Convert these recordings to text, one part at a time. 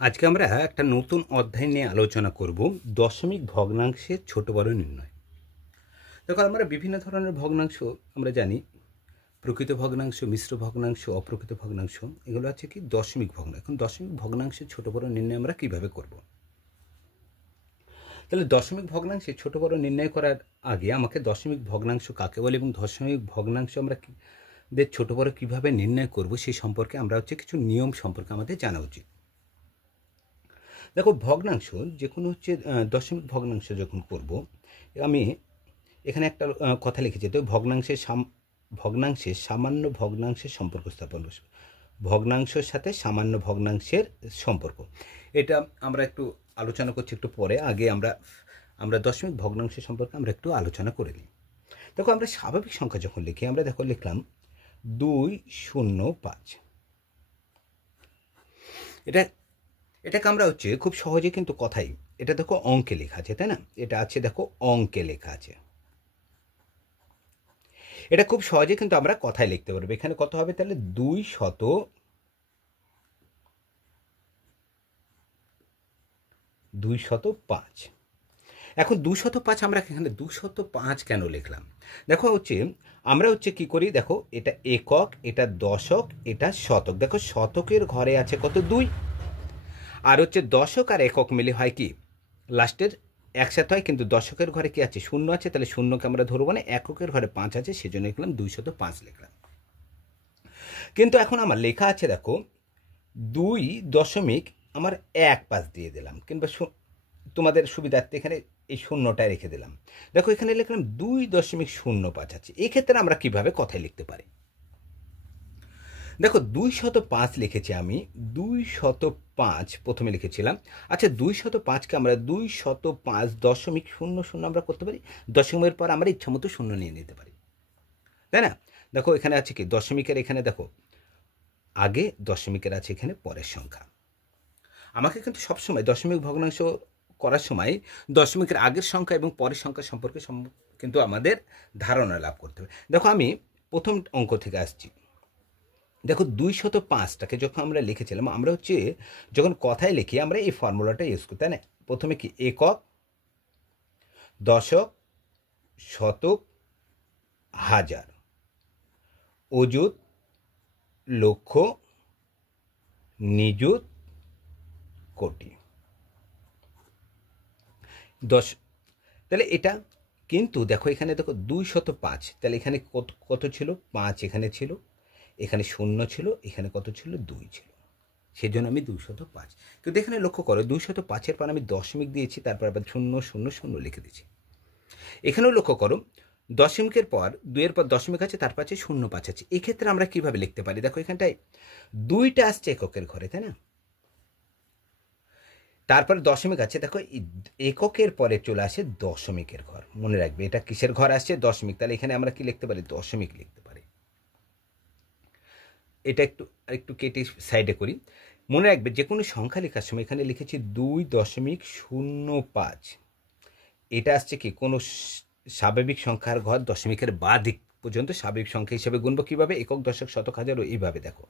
আজকে আমরা একটা নতুন অধ্যায় নিয়ে আলোচনা করব, দশমিক ভগ্নাংশের ছোট বড় নির্ণয়। দেখো, আমরা বিভিন্ন ধরনের ভগ্নাংশ আমরা জানি। প্রকৃত ভগ্নাংশ, মিশ্র ভগ্নাংশ, অপ্রকৃত ভগ্নাংশ, এগুলো আছে কি দশমিক ভগ্নাংশ। এখন দশমিক ভগ্নাংশের ছোট বড় নির্ণয় আমরা কিভাবে করব? তাহলে দশমিক ভগ্নাংশের ছোট বড় নির্ণয় করার আগে আমাকে দশমিক ভগ্নাংশ কাকে বলে এবং দশমিক ভগ্নাংশ আমরা ছোট বড় কিভাবে নির্ণয় করব সেই সম্পর্কে আমরা কিছু নিয়ম সম্পর্কে আমাদের জানা উচিত। দেখো, ভগ্নাংশ যে কোনো দশমিক ভগ্নাংশ যখন করব, আমি এখানে একটা কথা লিখেছি, তো ভগ্নাংশের সামান্য ভগ্নাংশের সম্পর্ক স্থাপন, ভগ্নাংশের সাথে সামান্য ভগ্নাংশের সম্পর্ক, এটা আমরা একটু আলোচনা করছি একটু পরে। আগে আমরা দশমিক ভগ্নাংশের সম্পর্কে আমরা একটু আলোচনা করে নিই। দেখো, আমরা স্বাভাবিক সংখ্যা যখন লিখি, আমরা দেখো লিখলাম 205। এটাকে আমরা খুব সহজে কিন্তু কথাই, এটা দেখো অঙ্কে লেখা আছে, তাই না? এটা আছে দেখো অঙ্কে লেখা আছে, এটা খুব সহজে কিন্তু আমরা কথায় লিখতে পারবো। এখানে কত হবে তাহলে? 205। এখন 205 আমরা এখানে 205 কেন লিখলাম? দেখো আমরা কি করি, দেখো এটা একক, এটা দশক, এটা শতক। দেখো শতকের ঘরে আছে কত? 2। আর দশক আর একক মিলে হয় কি লাস্টের একসাথে হয়, কিন্তু দশকের ঘরে কি আছে? 0 আছে, তাহলে শূন্যকে আমরা ধরবো না। এককের ঘরে 5 আছে, সেজন্য লিখলাম 205 লিখলাম। কিন্তু এখন আমার লেখা আছে দেখো 2 আমার 1 দিয়ে দিলাম, কিংবা তোমাদের সুবিধার্থে এখানে এই শূন্যটা রেখে দিলাম। দেখো এখানে লিখলাম 2.05 আছে। এক্ষেত্রে আমরা কিভাবে কথায় লিখতে পারি? দেখো 205 লিখেছি আমি, 205 প্রথমে লিখেছিলাম। আচ্ছা, 205কে আমরা 205.00 আমরা করতে পারি। দশমিকের পর আমরা ইচ্ছা মতো শূন্য নিয়ে নিতে পারি, তাই না? দেখো এখানে আছে কি দশমিকের, এখানে দেখো আগে দশমিকের আছে, এখানে পরের সংখ্যা। আমাকে কিন্তু সবসময় দশমিক ভগ্নাংশ করার সময় দশমিকের আগের সংখ্যা এবং পরের সংখ্যা সম্পর্কে কিন্তু আমাদের ধারণা লাভ করতে হবে। দেখো আমি প্রথম অঙ্ক থেকে আসছি। দেখো 205টাকে যখন আমরা লিখেছিলাম, আমরা যখন কথায় লিখি আমরা এই ফর্মুলাটা ইউজ করি, তাই না? প্রথমে কি একক, দশক, শতক, হাজার, অযুত, লক্ষ, নিযুত, কোটি, তাহলে এটা কিন্তু দেখো এখানে দেখো 205, তাহলে এখানে কত ছিল? 5 এখানে ছিল, এখানে 0 ছিল, এখানে কত ছিল? 2 ছিল, সেজন্য আমি 205। কিন্তু এখানে লক্ষ্য করো 205-এর পর আমি দশমিক দিয়েছি, তারপর আবার 000 লিখে দিয়েছি। এখানেও লক্ষ্য করো দশমিকের পর 2-এর পর দশমিক আছে, তারপর আছে 05 আছে। এক্ষেত্রে আমরা কিভাবে লিখতে পারি? দেখো এখানটায় 2টা আসছে এককের ঘরে, তাই না? তারপরে দশমিক আছে, দেখো এককের পরে চলে আসে দশমিকের ঘর। মনে রাখবে এটা কিসের ঘর আসছে? দশমিক। তাহলে এখানে আমরা কি লিখতে পারি? দশমিক লিখতে পারি। এটা একটু কেটে সাইডে করি। মনে রাখবে যে কোনো সংখ্যা লেখার সময় এখানে লিখেছি 2.05, এটা আসছে কি কোনো স্বাভাবিক সংখ্যার ঘর, দশমিকের বা দিক পর্যন্ত স্বাভাবিক সংখ্যা হিসেবে গুনবো। কিভাবে? একক, দশক, শতক, হাজার, এইভাবে দেখো।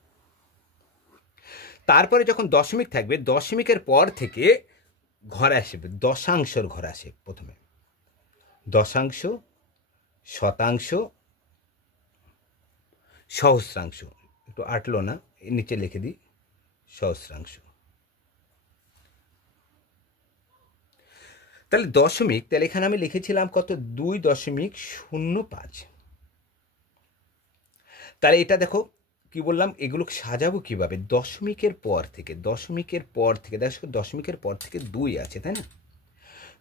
তারপরে যখন দশমিক থাকবে, দশমিকের পর থেকে ঘর আসবে, দশাংশর ঘর আসে। প্রথমে দশাংশ, শতাংশ, সহস্রাংশ, একটু আটলো না, নিচে লিখে দিই সহস্রাংশ। তাহলে দশমিক, তাহলে এখানে আমি লিখেছিলাম কত? 2.05। তাহলে এটা দেখো কি বললাম, এগুলো সাজাবো কিভাবে? দশমিকের পর থেকে দেখো দশমিকের পর থেকে 2 আছে, তাই না?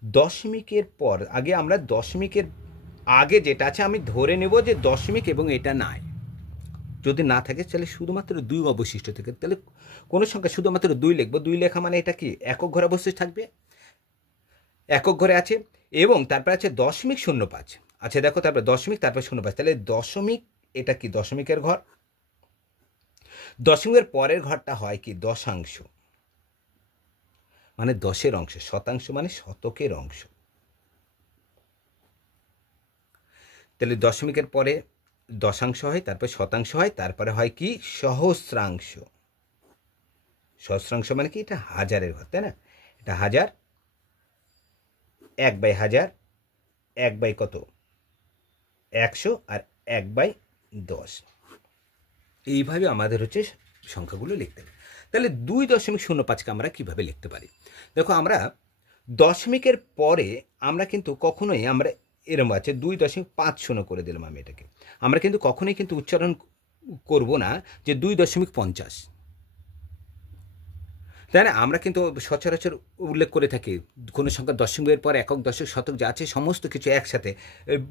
দশমিকের পর আগে আমরা দশমিকের আগে যেটা আছে আমি ধরে নেব যে দশমিক এবং এটা নাই। যদি না থাকে তাহলে শুধুমাত্র 2 অবশিষ্ট থাকে। তাহলে কোনো সংখ্যা শুধুমাত্র 2 লিখবো। 2 লেখা মানে এটা কি একক ঘরে অবশ্যই থাকবে, একক ঘরে আছে। এবং তারপর আছে 0.05 আচ্ছা দেখো, তারপর দশমিক, তারপর 0.5, তাহলে দশমিক, এটা কি দশমিকের ঘর। দশমিকের পরের ঘরটা হয় কি দশাংশ, মানে 10-এর অংশ। শতাংশ মানে শতকের অংশ। তাহলে দশমিকের পরে দশাংশ হয়, তারপরে শতাংশ হয়, তারপরে হয় কি সহস্রাংশ। সহস্রাংশ মানে কি, এটা হাজারের ঘর, তাই না? এটা হাজার, 1/1000, 1 কত 100, আর 1/10। এইভাবে আমাদের হচ্ছে সংখ্যাগুলো লিখতে হবে। তাহলে 2.05কে আমরা কীভাবে লিখতে পারি? দেখো, আমরা দশমিকের পরে আমরা কিন্তু কখনোই আমরা এরম আছে 2.50 করে দিলাম আমি এটাকে, আমরা কিন্তু কখনোই কিন্তু উচ্চারণ করব না যে 2.50, তাই না? আমরা কিন্তু সচরাচর উল্লেখ করে থাকি কোনো সংখ্যা দশমিকের পর একক, দশক, শতক যা আছে সমস্ত কিছু একসাথে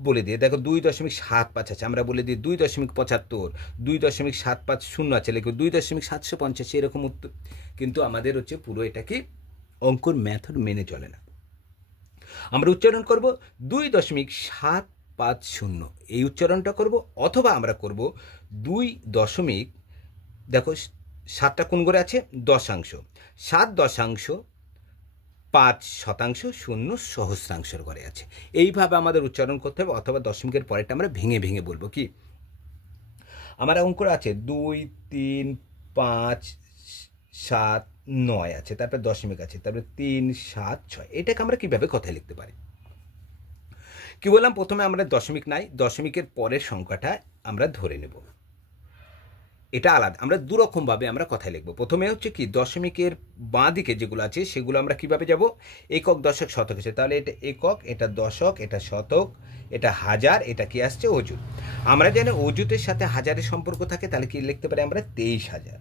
বলে দিয়ে। দেখো 2.75 আছে, আমরা বলে দিই 2.75, 2.750 আছে, লিখবো 2.750, এরকম উত্তর। কিন্তু আমাদের হচ্ছে পুরো এটা কি অঙ্কর মেথড মেনে চলে না। আমরা উচ্চারণ করব 2.750, এই উচ্চারণটা করব, অথবা আমরা করব 2. দেখো 7টা কোন করে আছে, দশাংশ, 7.5% সহস্রাংশের ঘরে আছে। এইভাবে আমাদের উচ্চারণ করতে হবে, অথবা দশমিকের পরেটা আমরা ভেঙে ভেঙে বলবো। কি আমার অঙ্ক আছে 2, 3, 5, 7, 9 আছে, তারপরে দশমিক আছে, তারপরে 3, 7, 6। এটাকে আমরা কিভাবে কথায় লিখতে পারি? কি বললাম, প্রথমে আমরা দশমিক নাই, দশমিকের পরের সংখ্যাটা আমরা ধরে নেব, এটা আলাদা। আমরা দুরকমভাবে আমরা কথায় লিখব। প্রথমে হচ্ছে কি, দশমিকের বাঁ দিকে যেগুলো আছে সেগুলো আমরা কিভাবে যাব, একক, দশক, শতক আছে, তাহলে এটা একক, এটা দশক, এটা শতক, এটা হাজার, এটা কি আসছে অযুত। আমরা জানি অযুতের সাথে হাজারের সম্পর্ক থাকে, তাহলে কি লিখতে পারি আমরা 23,000।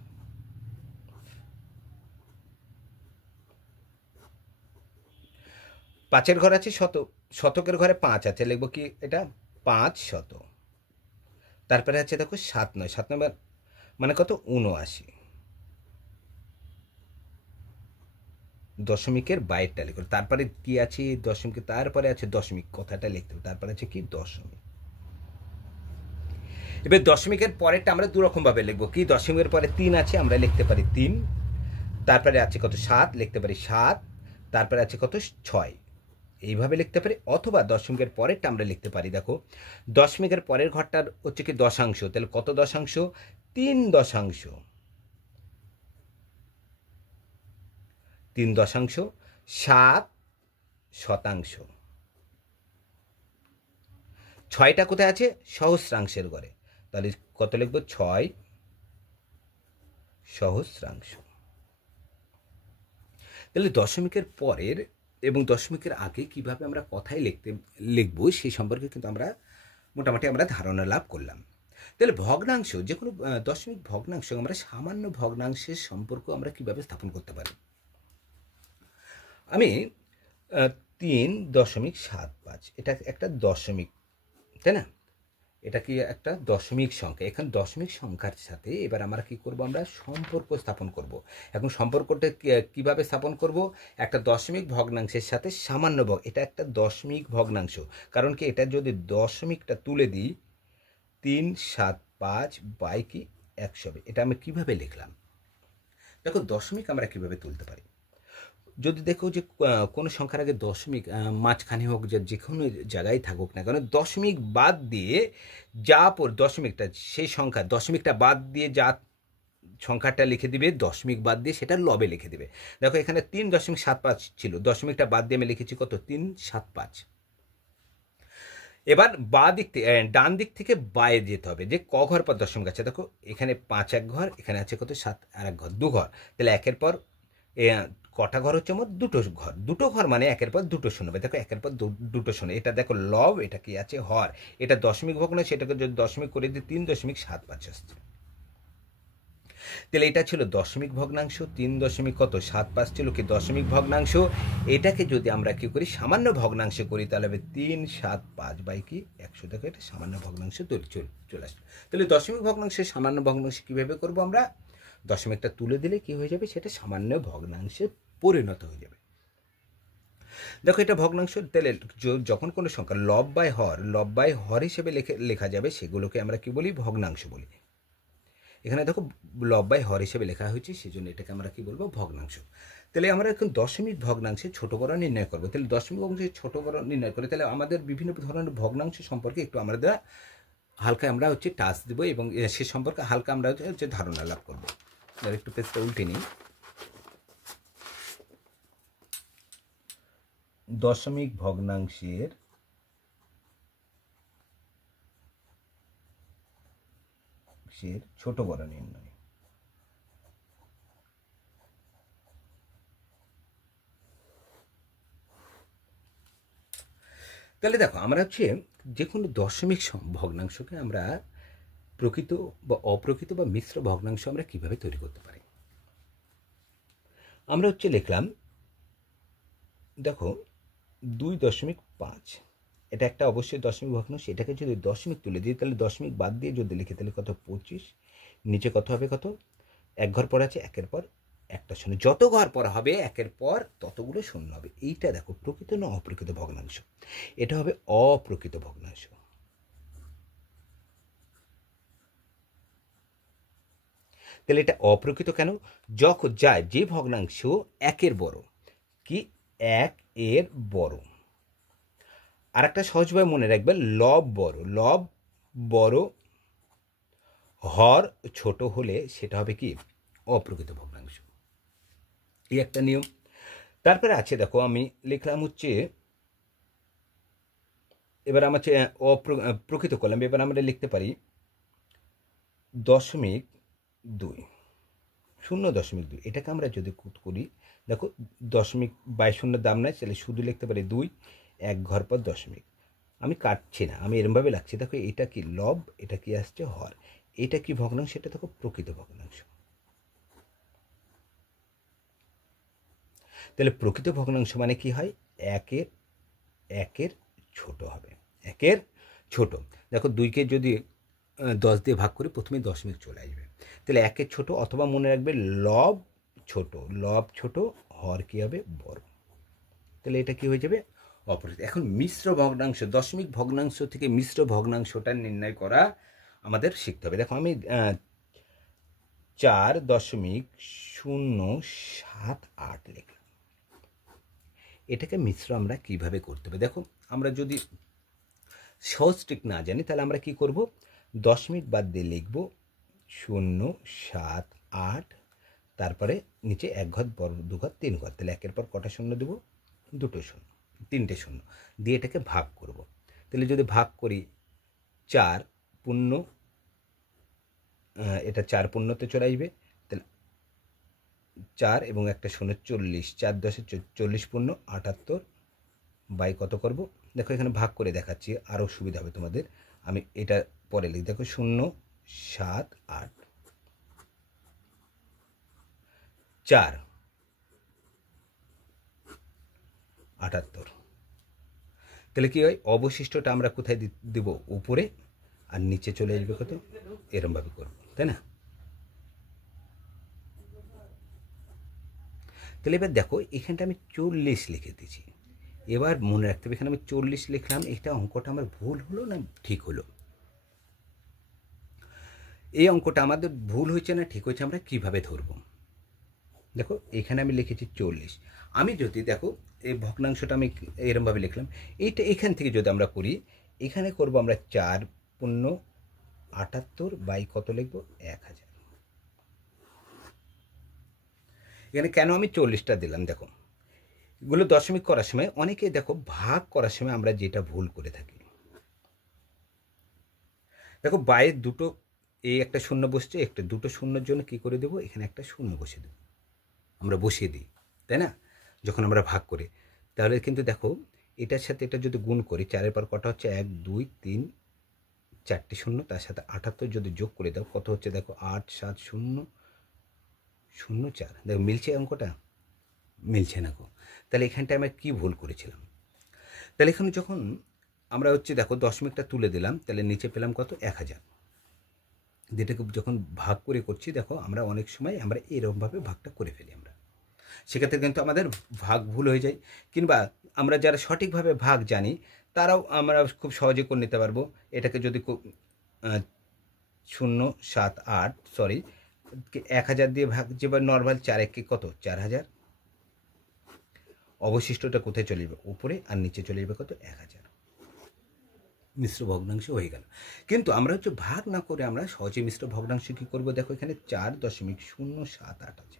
পাঁচের ঘর আছে শতক, শতকের ঘরে 5 আছে, লিখবো কি এটা 500। তারপরে আছে দেখো 7 নয়, 7 নম্বর মানে কত 79। দশমিকের বাইরটা লিখো, তারপরে কি আছে দশমিক, তারপরে আছে দশমিক, কথাটা লিখতে হবে, তারপরে আছে কি দশমিক। এবার দশমিকের পরেরটা আমরা দুরকম ভাবে লিখবো। কি, দশমিকের পরে 3 আছে, আমরা লিখতে পারি 3, তারপরে আছে কত 7, লিখতে পারি 7, তারপরে আছে কত 6, এইভাবে লিখতে পারি। অথবা দশমিকের পরেরটা আমরা লিখতে পারি, দেখো দশমিকের পরের ঘরটার হচ্ছে কি দশাংশ, তাহলে কত দশাংশ, 3 দশাংশ, 3 দশাংশ 7 শতাংশ। 6টা কোথায় আছে, সহস্রাংশের ঘরে, তাহলে কত লিখবো 6 সহস্রাংশ। তাহলে দশমিকের পরের এবং দশমিকের আগে কিভাবে আমরা কথায় লিখবো সেই সম্পর্কে কিন্তু আমরা মোটামুটি আমরা ধারণা লাভ করলাম। তাহলে ভগ্নাংশ, যে কোনো দশমিক ভগ্নাংশ, আমরা সামান্য ভগ্নাংশের সম্পর্ক আমরা কিভাবে স্থাপন করতে পারি? আমি 3.75, এটা একটা দশমিক, তাই না? এটা কি একটা দশমিক সংখ্যা। এখন দশমিক সংখ্যার সাথে এবার আমরা কি করব, আমরা সম্পর্ক স্থাপন করব। এখন সম্পর্কটা কিভাবে স্থাপন করব, একটা দশমিক ভগ্নাংশের সাথে সামান্য এটা একটা দশমিক ভগ্নাংশ, কারণ কি এটা যদি দশমিকটা তুলে দিই 375 বাই কি 100, এটা আমি কিভাবে লিখলাম? দেখো দশমিক আমরা কিভাবে তুলতে পারি, যদি দেখো যে কোনো সংখ্যার আগে দশমিক মাঝখানে হোক, যে কোনো জায়গায় থাকুক না কেন, দশমিক বাদ দিয়ে যা দশমিকটা, সেই সংখ্যা দশমিকটা বাদ দিয়ে যা সংখ্যাটা লিখে দিবে, দশমিক বাদ দিয়ে সেটা লবে লিখে দিবে। দেখো এখানে 3.75 ছিল, দশমিকটা বাদ দিয়ে আমি লিখেছি কত 375। এবার ডান দিক থেকে বায়ে যেতে হবে, যে ক ঘর পর দশমিক আছে। দেখো এখানে 5 এক ঘর, এখানে আছে কত 7 আর এক ঘর, 2 ঘর, তাহলে একের পর কটা ঘর হচ্ছে আমার, দুটো ঘর মানে একের পর দুটো শূন্য। দেখো একের পর দুটো শূন্য, এটা দেখো লব, এটা কি আছে হর, এটা দশমিক ভগ্নাংশ, সেটাকে যদি দশমিক করে দিই 3.75 আসছে। তাহলে এটা ছিল দশমিক ভগ্নাংশ, 3.75 ছিল কি দশমিক ভগ্নাংশ। এটাকে যদি আমরা কি করি, সামান্য ভগ্নাংশ করি, তাহলে হবে 375 বাই কি 100। দেখো এটা সামান্য ভগ্নাংশ চলে আসবে। তাহলে দশমিক ভগ্নাংশের সামান্য ভগ্নাংশ কিভাবে করব আমরা, দশমিকটা তুলে দিলে কি হয়ে যাবে, সেটা সামান্য ভগ্নাংশে পরিণত হয়ে যাবে। দেখো এটা ভগ্নাংশ, তাহলে যখন কোনো সংখ্যা লব বাই হর হিসেবে লেখা যাবে, সেগুলোকে আমরা কি বলি, ভগ্নাংশ বলি। এখানে দেখো লব বাই হর হিসেবে লেখা হয়েছে, সেই জন্য এটাকে আমরা কি বলবো, ভগ্নাংশ। তাহলে আমরা এখন দশমিক ভগ্নাংশে ছোট বড় নির্ণয় করবো। তাহলে দশমিক ভগ্নাংশে ছোট বড় নির্ণয় করে, তাহলে আমাদের বিভিন্ন ধরনের ভগ্নাংশ সম্পর্কে একটু আমরা হালকা আমরা হচ্ছে টাচ দেবো, এবং সে সম্পর্কে হালকা আমরা হচ্ছে ধারণা লাভ করবো। একটু পেজটা উল্টে নিই। দশমিক ভগ্নাংশের ছোট বড় নির্ণয়। তাহলে দেখো আমরা হচ্ছে যে কোনো দশমিক ভগ্নাংশকে আমরা প্রকৃত বা অপ্রকৃত বা মিশ্র ভগ্নাংশ আমরা কিভাবে তৈরি করতে পারি। আমরা হচ্ছে লিখলাম, দেখো 2.5, এটা একটা অবশ্যই দশমিক ভগ্নাংশ। এটাকে যদি দশমিক তুলে দিই তাহলে দশমিক বাদ দিয়ে যদি লিখি তাহলে কত, 25। নিচে কত হবে, কত, এক ঘর পর আছে, একের পর একটা শূন্য। যত ঘর পর হবে একের পর ততগুলো শূন্য হবে। এইটা দেখো প্রকৃত না অপ্রকৃত ভগ্নাংশ? এটা হবে অপ্রকৃত ভগ্নাংশ। তাহলে এটা অপ্রকৃত কেন? যখন যায় যে ভগ্নাংশ একের বড়, কি এক এর বড়। আর একটা সহজভাবে মনে রাখবে, লব বড় হর ছোট হলে সেটা হবে কি অপ্রকৃত ভগ্নাংশ। এই একটা নিয়ম। তারপরে আছে দেখো আমি লিখলাম হচ্ছে, এবার আমার প্রকৃত করলাম। এবার আমরা লিখতে পারি 0.2, 0.2। এটাকে আমরা যদি করি, দেখো দশমিক বাই শূন্যের দাম নাই, তাহলে শুধু লিখতে পারি 2, এক ঘর পর দশমিক। আমি কাটছি না, আমি এরমভাবে লাগছি। দেখো এটা কি লব, এটা কি আসছে হর। এটা কি ভগ্নাংশ? এটা দেখো প্রকৃত ভগ্নাংশ। তাহলে প্রকৃত ভগ্নাংশ মানে কি হয়, একের ছোট হবে, একের ছোট। দেখো 2কে যদি 10 দিয়ে ভাগ করি প্রথমে দশমিক চলে আসবে, তাহলে একের ছোট। অথবা মনে রাখবে লব ছোট, হর কি হবে বড়। তাহলে এটা কি হয়ে যাবে অপরিচিত। এখন মিশ্র ভগ্নাংশ, দশমিক ভগ্নাংশ থেকে মিশ্র ভগ্নাংশটা নির্ণয় করা আমাদের শিখতে হবে। দেখো আমি 4.078 লিখলাম। এটাকে মিশ্র আমরা কিভাবে করতে হবে? দেখো আমরা যদি সহজ ট্রিক না জানি তাহলে আমরা কি করব, দশমিক বাদ দিয়ে লিখব 0.78, তারপরে নিচে এক ঘর বড়, দু ঘর, তিন ঘর। তাহলে একের পর কটা শূন্য দেবো, দুটো শূন্য, তিনটে শূন্য দিয়ে এটাকে ভাগ করব। তাহলে যদি ভাগ করি 4 পূর্ণ, এটা 4 পূর্ণতে চলে আসবে। তাহলে 4 এবং একটা শূন্য 40, 4 10 40 পূর্ণ 78 বাই কত করব। দেখো এখানে ভাগ করে দেখাচ্ছি, আরও সুবিধা হবে তোমাদের। আমি এটা পরে লিখি, দেখো 0.78 4.78। তাহলে কি হয়, অবশিষ্টটা আমরা কোথায় দেব, উপরে, আর নিচে চলে আসবে কত, এরমভাবে করবো, তাই না? তাহলে এবার দেখো এখানটা আমি 40 লিখে দিয়েছি। এবার মনে রাখতে হবে এখানে আমি 40 লিখলাম, এটা অঙ্কটা আমার ভুল হলো না ঠিক হলো? এই অঙ্কটা আমাদের ভুল হয়েছে না ঠিক হয়েছে আমরা কিভাবে ধরব? দেখো এখানে আমি লিখেছি 40। আমি যদি দেখো এই ভগ্নাংশটা আমি এরমভাবে লিখলাম, এইটা এখান থেকে যদি আমরা করি, এখানে করব আমরা 4.78 বাই কত লিখবো, 1000। এখানে কেন আমি 40টা দিলাম, দেখো এগুলো দশমিক করার সময় অনেকে দেখো ভাগ করার সময় আমরা যেটা ভুল করে থাকি, দেখো বাইরের দুটো, এই একটা শূন্য বসছে, একটা দুটো শূন্যর জন্য কি করে দেবো, এখানে একটা শূন্য বসে দেবো, আমরা বসিয়ে দিই, তাই না? যখন আমরা ভাগ করি তাহলে কিন্তু দেখো এটার সাথে এটা যদি গুণ করি, 4-এর পর কটা হচ্ছে, 1 2 3 4টে শূন্য, তার সাথে 78 যদি যোগ করে দাও কত হচ্ছে, দেখো 8 7 0 0 4। দেখো মিলছে অঙ্কটা, মিলছে না গো। তাহলে এখানটায় আমরা কী ভুল করেছিলাম? তাহলে এখানে যখন আমরা হচ্ছে দেখো দশমিকটা তুলে দিলাম, তাহলে নিচে পেলাম কত, 1000। যেটাকে যখন ভাগ করে করছি, দেখো আমরা অনেক সময় আমরা এরকমভাবে ভাগটা করে ফেলি, আমরা সেক্ষেত্রে কিন্তু আমাদের ভাগ ভুল হয়ে যায়। কিংবা আমরা যারা সঠিকভাবে ভাগ জানি তারাও আমরা খুব সহজে করে নিতে পারবো। এটাকে যদি 0.78 সরি 1000 দিয়ে ভাগ, যেবার নর্মাল 4 একে কত, 4000। অবশিষ্টটা কোথায় চলে যাবে, উপরে, আর নিচে চলে যাবে কত, 1000। মিশ্র ভগ্নাংশ হয়ে গেল। কিন্তু আমরা হচ্ছে ভাগ না করে আমরা সহজে মিশ্র ভগ্নাংশ কী করবো, দেখো এখানে 4.078 আছে।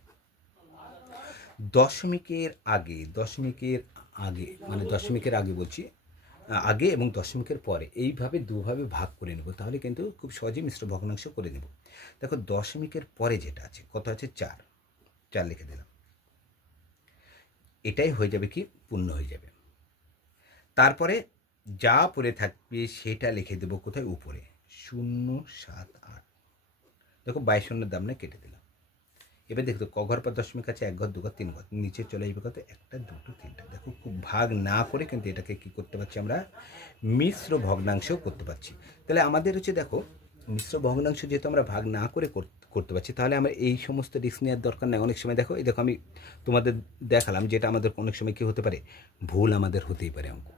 দশমিকের আগে, মানে দশমিকের আগে বলছি, আগে এবং দশমিকের পরে এইভাবে দুভাবে ভাগ করে নেব, তাহলে কিন্তু খুব সহজেই মিশ্র ভগ্নাংশ করে নেব। দেখো দশমিকের পরে যেটা আছে, কত আছে, 4, 4 লিখে দিলাম। এটাই হয়ে যাবে কি, পূর্ণ হয়ে যাবে। তারপরে যা পড়ে থাকবে সেটা লিখে দেবো কোথায়, উপরে 0, 7, 8। দেখো 22 শূন্যের দাম না কেটে দিলাম। এবার দেখো ক ঘর পর দশমিক আছে, 1 ঘর, 2 ঘর, 3 ঘর, নিচে চলে যাবে কত, 1, 2, 3। দেখো খুব ভাগ না করে কিন্তু এটাকে কি করতে পারছি আমরা, মিশ্র ভগ্নাংশ করতে পারছি। তাহলে আমাদের হচ্ছে দেখো মিশ্র ভগ্নাংশ যেহেতু আমরা ভাগ না করে করতে পারছি, তাহলে আমরা এই সমস্ত রিস্ক নেওয়ার দরকার নেই। অনেক সময় দেখো, এই দেখো আমি তোমাদের দেখালাম, যেটা আমাদের অনেক সময় কী হতে পারে, ভুল আমাদের হতেই পারে অঙ্ক।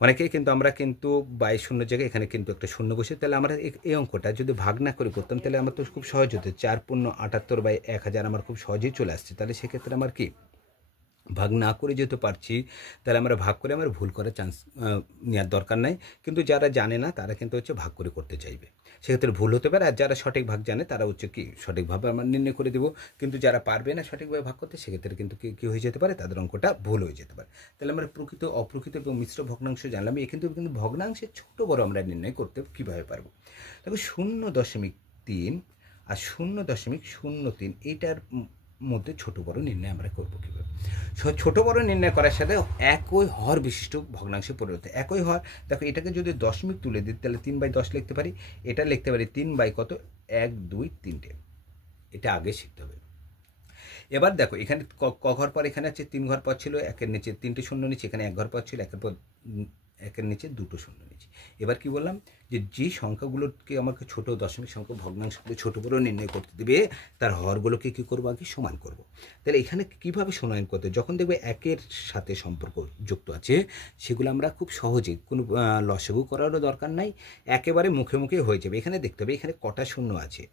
অনেকেই কিন্তু আমরা কিন্তু 22 শূন্য জায়গায় এখানে কিন্তু একটা শূন্য বসে, তাহলে আমরা এই অঙ্কটা যদি ভাগ না করে করতাম তাহলে আমার তো খুব সহজ হতো, 4 পূর্ণ 78/1000 আমার খুব সহজেই চলে আসছে। তাহলে সেক্ষেত্রে আমার কি, ভাগ না করে যেহেতু পারছি, তাহলে আমরা ভাগ করে আমার ভুল করার চান্স নেওয়ার দরকার নাই। কিন্তু যারা জানে না তারা কিন্তু হচ্ছে ভাগ করে করতে চাইবে, সেক্ষেত্রে ভুল হতে পারে। আর যারা সঠিক ভাগ জানে তারা হচ্ছে কি সঠিকভাবে আমরা নির্ণয় করে দেবো। কিন্তু যারা পারবে না সঠিকভাবে ভাগ করতে, সেক্ষেত্রে কিন্তু কী হয়ে যেতে পারে, তাদের অঙ্কটা ভুল হয়ে যেতে পারে। তাহলে আমরা প্রকৃত, অপ্রকৃত এবং মিশ্র ভগ্নাংশ জানলাম। কিন্তু ভগ্নাংশের ছোট বড় আমরা নির্ণয় করতে কীভাবে পারবো। দেখো 0.3 আর 0.03 এইটার মধ্যে ছোট বড় নির্ণয় আমরা করবো কীভাবে। ছোট বড় নির্ণয় করার সাথে একই হর বিশিষ্ট ভগ্নাংশে পরিণত, একই হর। দেখো এটাকে যদি দশমিক তুলে দিই তাহলে 3/10 লিখতে পারি, এটা লিখতে পারি 3/কত, 1, 2, 3টে। এটা আগে শিখতে হবে। এবার দেখো এখানে ক ঘর পর এখানে আছে 3 ঘর পর ছিল, 1-এর নিচে 3টে শূন্য নিচে, এখানে 1 ঘর পর ছিল, 1-এর নিচে 2টো শূন্য নিচে। এবার কি বললাম, যে সংখ্যাগুলোকে আমাকে ছোট দশমিক সংখ্যা ভগ্নাংশগুলো ছোট বড় নির্ণয় করতে দেবে, তার হরগুলোকে কী করবো, আগে সমান করব। তাহলে এখানে কীভাবে সমান করতে, যখন দেখবে 1-এর সাথে সম্পর্ক যুক্ত আছে, সেগুলো আমরা খুব সহজেই, কোনো লসাগু করারও দরকার নাই, একেবারে মুখে মুখে হয়ে যাবে। এখানে দেখতে হবে এখানে কটা শূন্য আছে,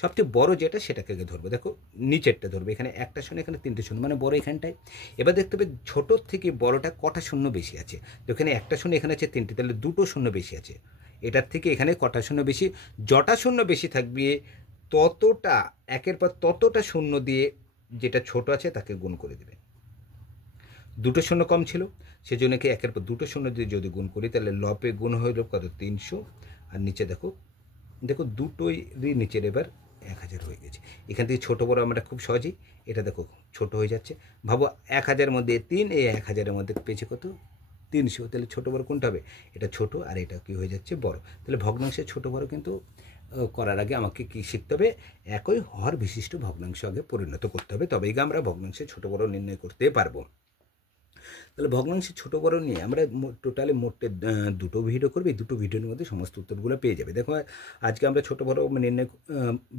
সবচেয়ে বড় যেটা সেটাকে আগে ধরবো। দেখো নিচেরটা ধরবো, এখানে একটা শূন্য, এখানে 3টে শূন্য, মানে বড় এখানটায়। এবার দেখতে হবে ছোটোর থেকে বড়টা কটা শূন্য বেশি আছে। তো এখানে একটা শূন্য, এখানে আছে 3টে, তাহলে 2টো শূন্য বেশি আছে। এটার থেকে এখানে কটা শূন্য বেশি, যটা শূন্য বেশি থাকবে ততটা, একের পর ততটা শূন্য দিয়ে যেটা ছোট আছে তাকে গুণ করে দেবে। 2টো শূন্য কম ছিল, সেজন্য কি একের পর 2টো শূন্য দিয়ে যদি গুণ করি, তাহলে লপে গুণ হইল কত, 300। আর নিচে দেখো দুটোই নিচের এবার 1000 হয়ে গেছে। এখান থেকে ছোটো বড় আমরা খুব সহজেই, এটা দেখো ছোট হয়ে যাচ্ছে। ভাবো 1000-এর মধ্যে 3, এই 1000-এর মধ্যে পেয়েছে কত, 300। তাহলে ছোটো বড় কোনটা হবে, এটা ছোট, আর এটা কি হয়ে যাচ্ছে, বড়। তাহলে ভগ্নাংশের ছোটো বড় কিন্তু করার আগে আমাকে কি শিখতে হবে, একই হর বিশিষ্ট ভগ্নাংশ আগে পরিণত করতে হবে, তবেই আমরা ভগ্নাংশের ছোটো বড় নির্ণয় করতে পারবো। তাহলে ভগ্নাংশের ছোটো বড় নিয়ে আমরা টোটালি মোটে 2টো ভিডিও করবো। এই 2টো ভিডিওর মধ্যে সমস্ত উত্তরগুলো পেয়ে যাবে। দেখো আজকে আমরা ছোটো বড় নির্ণয়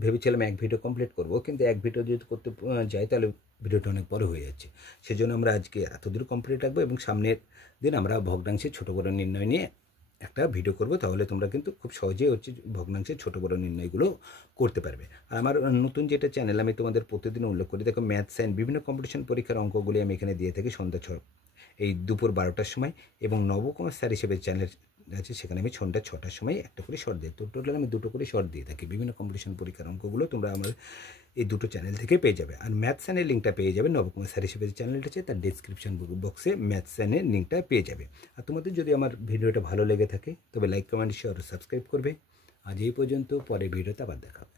ভেবেছিলাম 1 ভিডিও কমপ্লিট করব, কিন্তু 1 ভিডিও যদি করতে যাই তাহলে ভিডিওটা অনেক বড় হয়ে যাচ্ছে। সেজন্য আমরা আজকে এতদূর কমপ্লিট রাখবো, এবং সামনের দিন আমরা ভগ্নাংশের ছোটো বড় নির্ণয় নিয়ে একটা ভিডিও করব। তাহলে তোমরা কিন্তু খুব সহজেই হচ্ছে ভগ্নাংশের ছোটো বড় নির্ণয়গুলো করতে পারবে। আর আমার নতুন যেটা চ্যানেল, আমি তোমাদের প্রতিদিন উল্লেখ করি, দেখো ম্যাথ সায়েন্স বিভিন্ন কম্পিটিশন পরীক্ষার অঙ্কগুলি আমি এখানে দিয়ে থাকি সন্ধ্যা এই দুপুর 12টার সময়, এবং নবকুমার স্যার হিসেবে চ্যানেল আছে, সেখানে আমি সন্ধ্যা 6টার সময় একটা করে শর্ট দিই। তো টোটাল আমি 2টো করে শর্ট দিয়ে থাকি। বিভিন্ন কম্পিটিশন পরীক্ষার অঙ্কগুলো তোমরা আমার এই 2টো চ্যানেল থেকে পেয়ে যাবে। আর ম্যাথ সায়েন্সের লিঙ্কটা পেয়ে যাবে, নবকুমার স্যার হিসেবে যে চ্যানেলটা আছে তার ডিসক্রিপশন বক্সে ম্যাথ সায়েন্সের লিঙ্কটা পেয়ে যাবে। আর তোমাদের যদি আমার ভিডিওটা ভালো লেগে থাকে তবে লাইক, কমেন্ট, শেয়ার ও সাবস্ক্রাইব করবে। আজ এই পর্যন্ত, পরে ভিডিওতে আবার দেখা হবে।